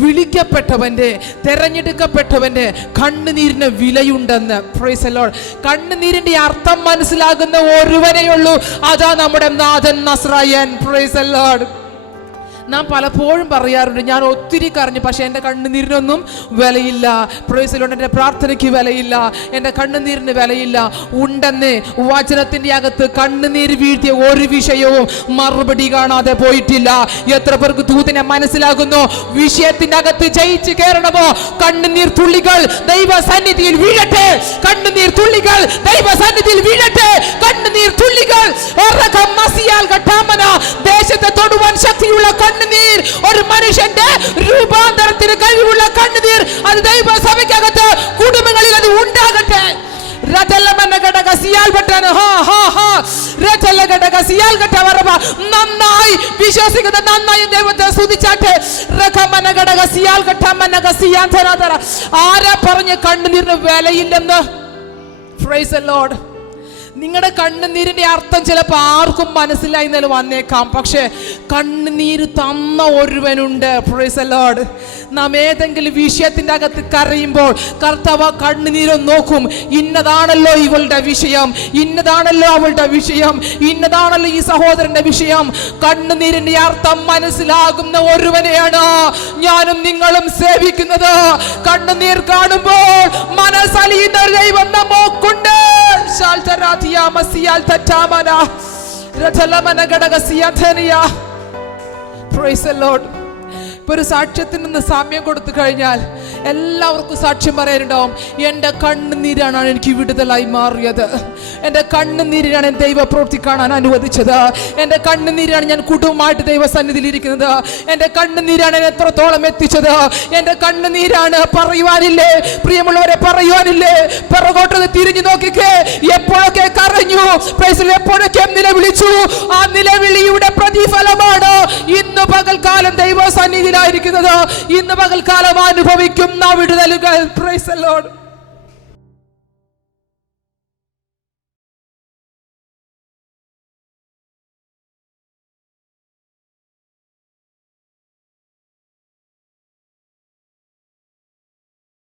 വിളിക്കപ്പെട്ടവന്റെ, തെരഞ്ഞെടുക്കപ്പെട്ടവന്റെ കണ്ണുനീരിന് വിലയുണ്ടെന്ന്. Praise the lord. കണ്ണുനീരിന്റെ അർത്ഥം മനസ്സിലാകുന്ന ഒരുവനെയുള്ളൂ, അതാ നമ്മുടെ നാഥൻ നസ്രായൻ. Price the Lord. നാം പലപ്പോഴും പറയാറുണ്ട്, ഞാൻ ഒത്തിരി കരഞ്ഞു, പക്ഷെ എൻ്റെ കണ്ണുനീരിനൊന്നും വിലയില്ല. Price the Lord. എൻ്റെ പ്രാർത്ഥനയ്ക്ക് വിലയില്ല, എൻ്റെ കണ്ണുനീരിന് വിലയില്ല. ഉണ്ടെന്ന് വചനത്തിൻ്റെ അകത്ത് കണ്ണുനീര് വീഴ്ത്തിയ ഒരു വിഷയവും മറുപടി കാണാതെ പോയിട്ടില്ല. എത്ര പേർക്ക് ദൂതനെ മനസ്സിലാകുന്നു? വിഷയത്തിൻ്റെ അകത്ത് ജയിച്ച് കയറണമോ? കണ്ണുനീർ തുള്ളികൾ ദൈവസന്നിധിയിൽ വീഴട്ടെ. കണ്ണുനീർ തുള്ളികൾ ദൈവസന്നിധിയിൽ വീഴട്ടെ. കണ്ണുനീർ തുള്ളികൾ ദേശത്തെ തൊടുവാൻ ശക്തിയുള്ള കണ്ണുനീർ, ഒരു മനുഷ്യന്റെ രൂപാന്തരത്തിന് കഴിവുള്ള കണ്ണുനീർ, അത് ദൈവസഭയ്ക്കകത്ത് കുടുംബങ്ങളിൽ അത് ഉണ്ടാകട്ടെ. നന്നായി വിശ്വസിക്കുന്ന നന്നായി ദൈവത്തെ സ്തുതിച്ചാട്ടെ. ആരാ പറഞ്ഞ കണ്ണുനീരിന് വിലയില്ലെന്ന്? Praise the lord. നിങ്ങളുടെ കണ്ണുനീരിന്റെ അർത്ഥം ചിലപ്പോൾ ആർക്കും മനസ്സിലായി വന്നേക്കാം, പക്ഷെ കണ്ണുനീര് തന്ന ഒരുവനുണ്ട്. Price the Lord. നാം ഏതെങ്കിലും വിഷയത്തിൻ്റെ അകത്ത് കരയുമ്പോൾ കർത്താവ് കണ്ണുനീരും നോക്കും. ഇന്നതാണല്ലോ ഇവളുടെ വിഷയം, ഇന്നതാണല്ലോ അവളുടെ വിഷയം, ഇന്നതാണല്ലോ ഈ സഹോദരന്റെ വിഷയം. കണ്ണുനീരിന്റെ അർത്ഥം മനസ്സിലാകുന്ന ഒരുവനെയാണ് ഞാനും നിങ്ങളും സേവിക്കുന്നത്. കണ്ണുനീർ കാണുമ്പോൾ മനസ്സലിയുന്ന ദൈവം നമുക്കുണ്ട്. Praise the Lord. ഇപ്പോൾ ഒരു സാക്ഷ്യത്തിന് നിന്ന് സമയം കൊടുത്തു കഴിഞ്ഞാൽ എല്ലാവർക്കും സാക്ഷ്യം പറയാനുണ്ടാവും. എൻ്റെ കണ്ണുനീരാണ് എനിക്ക് വിടുതലായി മാറിയത്. എൻ്റെ കണ്ണുനീരാണ് ഞാൻ ദൈവപ്രവൃത്തി കാണാൻ അനുവദിച്ചത്. എൻ്റെ കണ്ണുനീരാണ് ഞാൻ കുടുംബമായിട്ട് ദൈവസന്നിധിയിൽ ഇരിക്കുന്നത്. എൻ്റെ കണ്ണുനീരാണ് എന്നെ എത്രത്തോളം എത്തിച്ചത്. എൻ്റെ കണ്ണുനീരാണ്. പറയുവാനില്ലേ പ്രിയമുള്ളവരെ, പറയുവാനില്ലേ? പിറകോട്ടത് തിരിഞ്ഞു നോക്കിക്കേ. എപ്പോഴൊക്കെ കരഞ്ഞു, എപ്പോഴൊക്കെ നിലവിളിച്ചു, ആ നിലവിളിയുടെ പ്രതിഫലമാണ് ഇന്ന് പകൽക്കാലം ദൈവസന്നിധിയിലായിരിക്കുന്നത്. ഇന്ന് പകൽക്കാലം അനുഭവിക്കുന്ന വിടുതലുകൾ. Price the Lord.